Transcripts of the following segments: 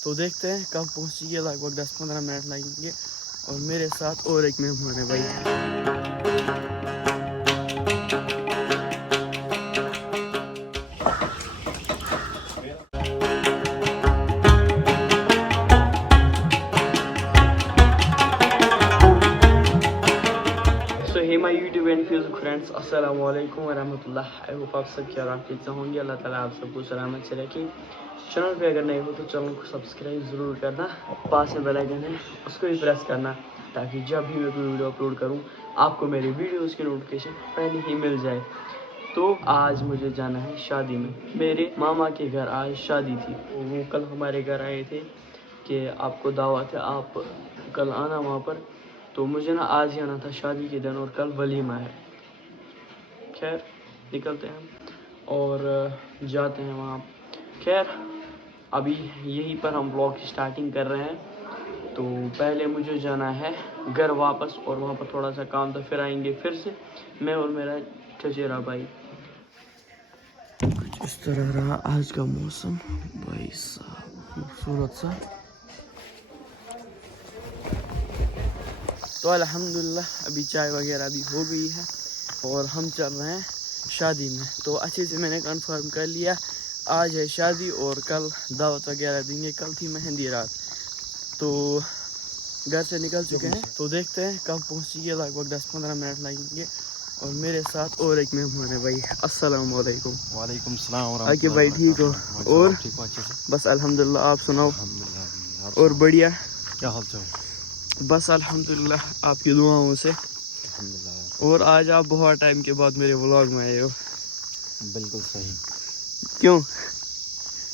तो देखते हैं कब पहुंचेंगे, लगभग 10-15 मिनट लगेंगे। और मेरे साथ और एक मेहमान है भाई। My YouTube and Facebook friends, अस्सलाम वालेकुम वरहमतुल्लाह। आई होप आप सब क्या ठीक से होंगे। अल्लाह ताला आप सबको सलामत से रखें। चैनल पे अगर नए हो तो चैनल को सब्सक्राइब ज़रूर करना, पास में बेल आइकन है उसको भी प्रेस करना, ताकि जब भी मैं कोई वीडियो अपलोड करूं आपको मेरी वीडियोज़ की नोटिफिकेशन पहले ही मिल जाए। तो आज मुझे जाना है शादी में। मेरे मामा के घर आज शादी थी। वो कल हमारे घर आए थे कि आपको दावत है, आप कल आना वहाँ पर। तो मुझे ना आज ही आना था शादी के दिन, और कल वलीमा है। खैर निकलते हैं और जाते हैं वहाँ। खैर अभी यहीं पर हम ब्लॉग की स्टार्टिंग कर रहे हैं। तो पहले मुझे जाना है घर वापस, और वहाँ पर थोड़ा सा काम था, फिर आएंगे फिर से मैं और मेरा चचेरा भाई। कुछ इस तरह रहा आज का मौसम भाई साहब, खूबसूरत सा। तो अल्हम्दुलिल्लाह अभी चाय वगैरह भी हो गई है और हम चल रहे हैं शादी में। तो अच्छे से मैंने कंफर्म कर लिया, आज है शादी और कल दावत वगैरह देंगे। कल थी मेहंदी रात। तो घर से निकल चुके हैं, तो देखते हैं कब पहुंचेंगे। लगभग 10-15 मिनट लगेंगे। और मेरे साथ और एक मेहमान है भाई। अस्सलाम वालेकुम। वालेकुम सलाम। आके भाई ठीक हो? और ठीक हो अच्छे से? बस अल्हम्दुलिल्लाह, आप सुनाओ? अल्हम्दुलिल्लाह। और बढ़िया, क्या हाल चाल? बस अल्हम्दुलिल्लाह आपकी दुआओं से। अल्हम्दुलिल्लाह। और आज आप बहुत टाइम के बाद मेरे व्लॉग में आए हो। बिल्कुल सही। क्यों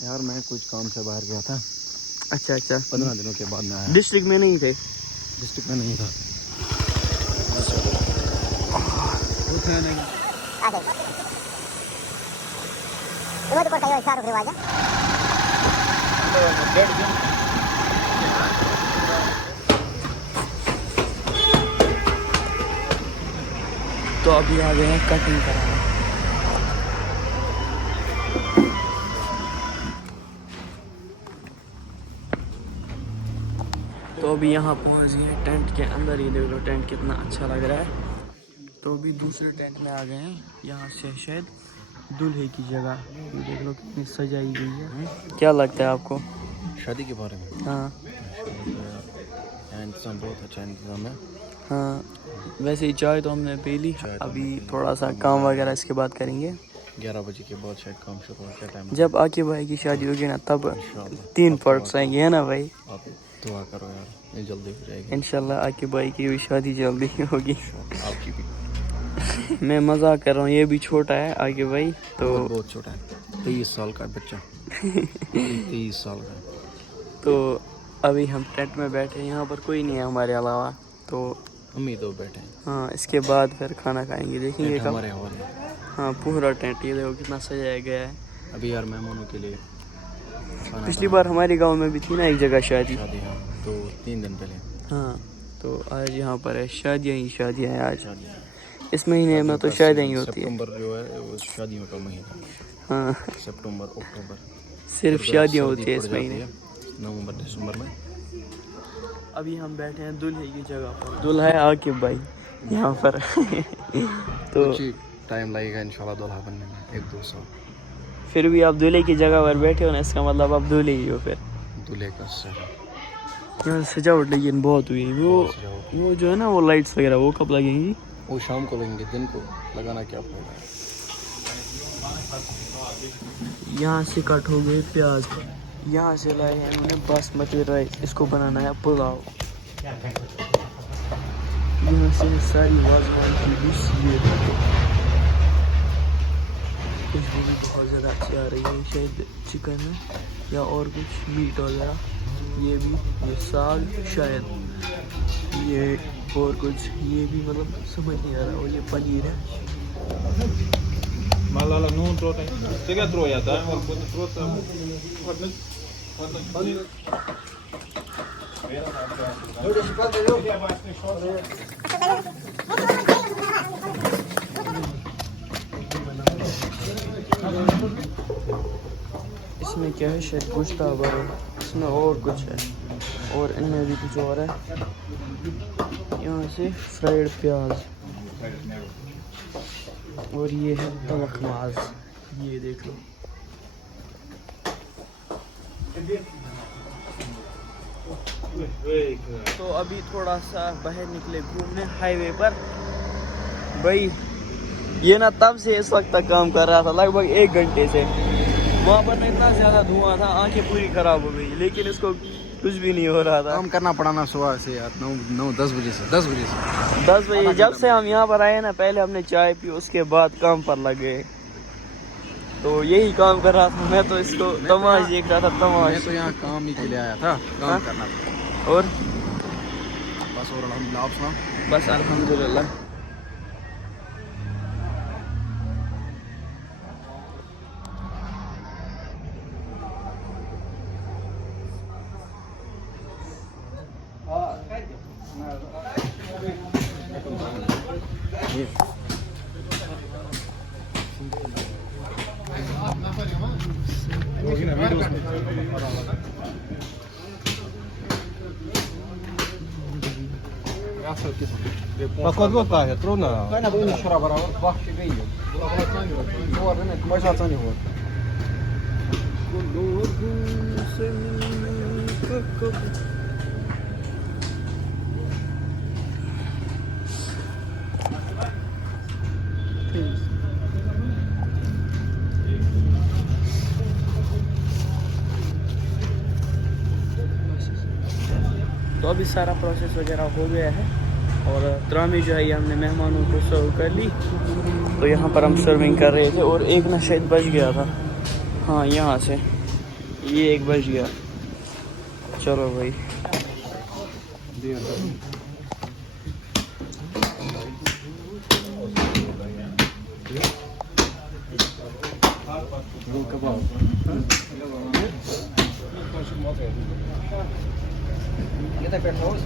यार मैं कुछ काम से बाहर गया था। अच्छा 15 दिनों के बाद मैं आया। डिस्ट्रिक्ट में नहीं थे? डिस्ट्रिक्ट में नहीं था। तो अभी आ गए हैं कटिंग कराने। तो अभी यहाँ पहुँच गए टेंट के अंदर। ही देख लो टेंट कितना अच्छा लग रहा है। तो अभी दूसरे टेंट में आ गए हैं। यहाँ से शायद दूल्हे की जगह, ये देख लो कितनी सजाई गई है। क्या लगता है आपको शादी के बारे में? हाँ इंतजाम बहुत अच्छा इंतजाम है। हाँ, वैसे ही चाय तो हमने पी ली। अभी थोड़ा सा काम वगैरह इसके बाद करेंगे। 11 बजे के बाद शायद काम शुरू हो। क्या टाइम? जब आके भाई की शादी होगी ना तब 3 पार्ट्स आएंगे, है ना भाई? आप दुआ करो यार, ये जल्दी हो जाएगी इंशाल्लाह। आके भाई की भी शादी जल्दी होगी। आपकी भी। मैं मजाक कर रहा हूँ, ये भी छोटा है आगे भाई। तो बहुत छोटा है, 23 साल का बच्चा। 23 साल का। तो अभी हम टेंट में बैठे हैं, यहाँ पर कोई नहीं है हमारे अलावा। तो हम ही दो बैठे हैं। हाँ, इसके बाद फिर खाना खाएंगे, देखेंगे कब। हमारे हवाले। हाँ पूरा टेंट ये देखो कितना सजाया गया है। अभी यार मेहमानों के लिए पिछली बार हमारे गांव में भी थी ना एक जगह शादी। हाँ, तो 3 दिन पहले। हाँ, तो आज यहाँ पर है शादियाँ ही शादियाँ हैं आज। इस महीने में तो शादियाँ ही होती है। सितंबर जो है वो शादियों का महीना। हाँ, सितंबर अक्टूबर सिर्फ शादियाँ होती है इस महीने। नवंबर दिसंबर में। अभी हम बैठे हैं दूल्हे की जगह पर। दूल्हा है आकिब भाई यहाँ पर। तो टाइम लगेगा इंशाल्लाह दूल्हा बनने में, 1-2 साल। फिर भी आप दूल्हे की जगह पर बैठे हो ना, इसका मतलब आप दूल्हे ही हो। फिर दूल्हे का यहाँ सजावट लेकिन बहुत हुई। वो जो है ना वो लाइट्स वगैरह वो कब लगेंगी? वो शाम को लगेंगे, दिन को लगाना क्या फायदा है। यहाँ से कट हो गए प्याज। यहाँ से लाए हैं उन्होंने बासमती राइस, इसको बनाना है पुलाव। यहाँ से सारी वाजवान की डिश ये खुशबू भी बहुत ज़्यादा अच्छी आ रही है। शायद चिकन है या और कुछ मीट वगैरह। ये भी, ये साग शायद, ये और कुछ, ये भी मतलब समझ नहीं आ रहा। और ये पनीर है। इसमें क्या है, शायद गोश्ताबा है, इसमें और कुछ है, और इनमें भी कुछ और है। यहाँ से फ्राइड प्याज, और ये है तलख माज, ये देख लो। तो अभी थोड़ा सा बाहर निकले घूमने हाईवे पर। भाई ये ना तब से इस वक्त तक काम कर रहा था, लगभग 1 घंटे से। वहाँ पर इतना ज़्यादा धुआं था, आंखें पूरी खराब हो गई, लेकिन इसको कुछ भी नहीं हो रहा था। काम करना पड़ा ना सुबह से यार, 10 बजे से 10 बजे जब से हम यहाँ पर आए ना, पहले हमने चाय पी, उसके बाद काम पर लग गए। तो यही काम कर रहा था मैं, तो इसको तमाश देख रहा था, तमाश। मैं तो यहाँ काम ही के लिए आया था, काम करना था। और बस और अल्हम्दुलिल्लाह, आप सुनाओ। बस अल्हम्दुलिल्लाह। Ma quando vai? Trona. Kana bu şura beraber bak şey yiyor. Bu arada ne baş atsan yok. तो अभी सारा प्रोसेस वगैरह हो गया है, और त्रामी जो है ये हमने मेहमानों को सर्व कर ली। तो यहाँ पर हम सर्विंग कर रहे थे, और एक ना शायद बच गया था, हाँ यहाँ से ये एक बच गया। चलो भाई, Kita petrol.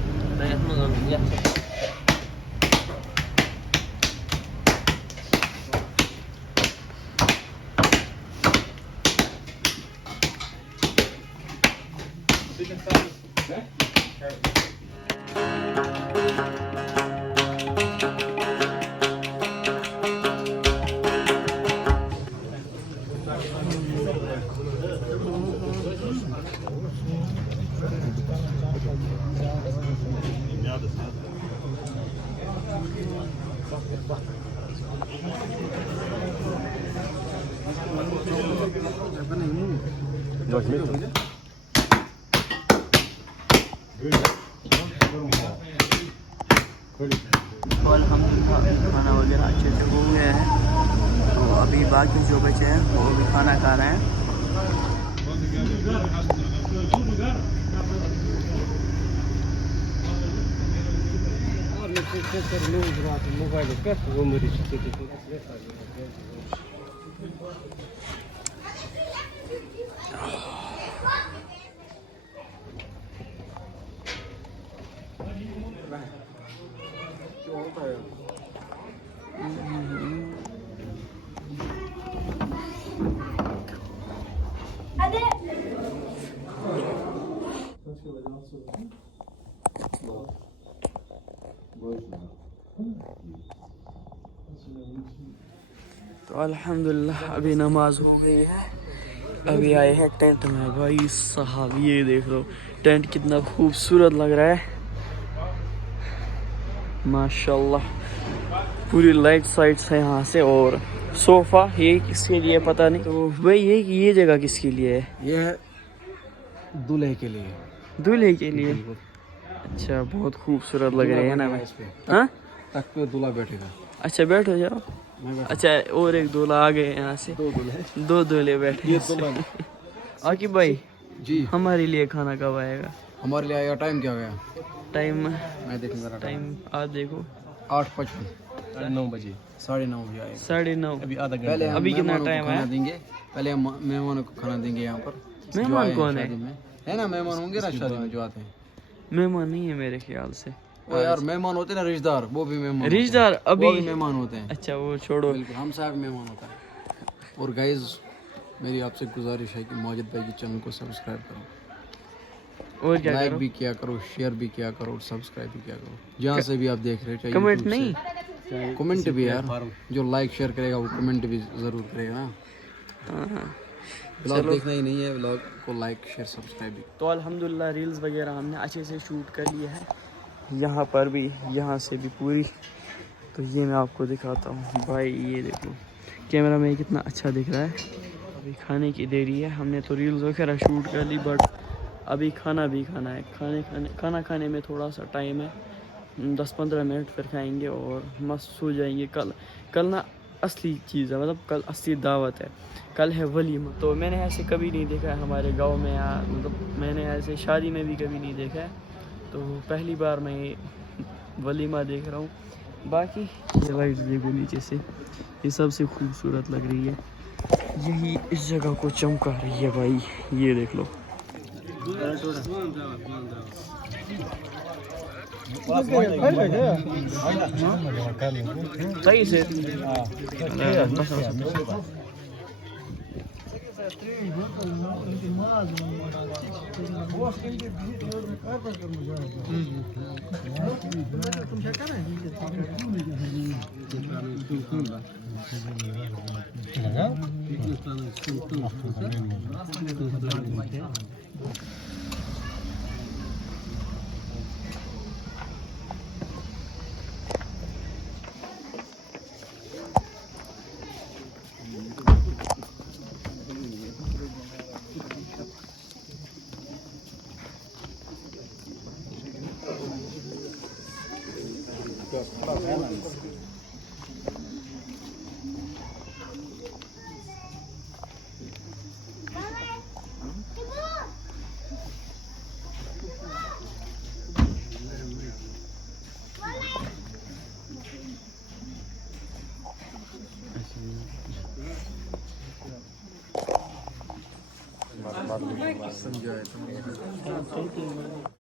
खाना वगैरह अच्छे से हो गया है, तो अभी बाकी जो बचे हैं वो भी खाना खा रहे हैं। तो अल्हम्दुलिल्लाह अभी नमाज हो गई है, अभी आए हैं टेंट में। भाई साहब ये देख लो, टेंट कितना खूबसूरत लग रहा है, माशाल्लाह। पूरी लाइट साइड्स है यहाँ से, और सोफ़ा ये किसके लिए पता नहीं। तो भाई ये जगह किसके लिए है? ये है दूल्हे के लिए। दूल्हे के लिए? अच्छा, बहुत खूबसूरत लग रहे हैं ना। हाँ, तक पे दूल्हा बैठेगा। अच्छा बैठो जाओ। अच्छा, और एक दूल्हा आ गए यहाँ से, दो दूल्हे बैठे। आकिब भाई जी, हमारे लिए खाना कब आएगा? हमारे लिए आएगा। टाइम क्या हो गया? टाइम मैं देखूंगा। टाइम आज देखो, 8:55, 9:30 बजे, 9:30 बजे आएगा। 9:30। अभी आधा घंटा। अभी कितना टाइम है? देंगे पहले, हम मेहमानों को खाना देंगे यहाँ पर। मेहमान कौन है ना, मेहमान होंगे ना शादी में जो आते हैं। मेहमान नहीं है मेरे ख्याल से। वो यार मेहमान होते हैं ना, रिश्तेदार, वो भी मेहमान। रिश्तेदार अभी मेहमान होते हैं। अच्छा वो छोड़ो, बिल्कुल, हम साहब मेहमान होता है। और गाइज, मेरी आपसे गुजारिश है कि माजिद भाई के चैनल को सब्सक्राइब करो। और क्या लाइक करो? भी किया करो, शेयर भी किया करो, सब्सक्राइब भी किया करो, जहाँ से भी आप देख रहे हो। चाहे कमेंट YouTube से। नहीं? कमेंट भी यार, जो लाइक शेयर करेगा वो कमेंट भी ज़रूर करेगा ना। हाँ। व्लॉग देखना ही नहीं है, व्लॉग को लाइक शेयर सब्सक्राइब भी। तो अल्हम्दुलिल्लाह रील्स वगैरह हमने अच्छे से शूट कर लिए है, यहाँ पर भी, यहाँ से भी पूरी। तो ये मैं आपको दिखाता हूँ भाई, ये देखो कैमरा में कितना अच्छा दिख रहा है। अभी खाने की देरी है, हमने तो रील्स वगैरह शूट कर ली, बट अभी खाना भी खाना है। खाना खाने में थोड़ा सा टाइम है, 10-15 मिनट, फिर खाएंगे और मस्त सो जाएंगे। कल ना असली चीज़ है, मतलब कल असली दावत है, कल है वलीमा। तो मैंने ऐसे कभी नहीं देखा है हमारे गांव में, या मतलब मैंने ऐसे शादी में भी कभी नहीं देखा है, तो पहली बार मैं ये वलीमा देख रहा हूँ। बाकी ये लाइट देखो नीचे से, ये सबसे खूबसूरत लग रही है, यही इस जगह को चमका रही है भाई, ये देख लो। सही से समझाए तो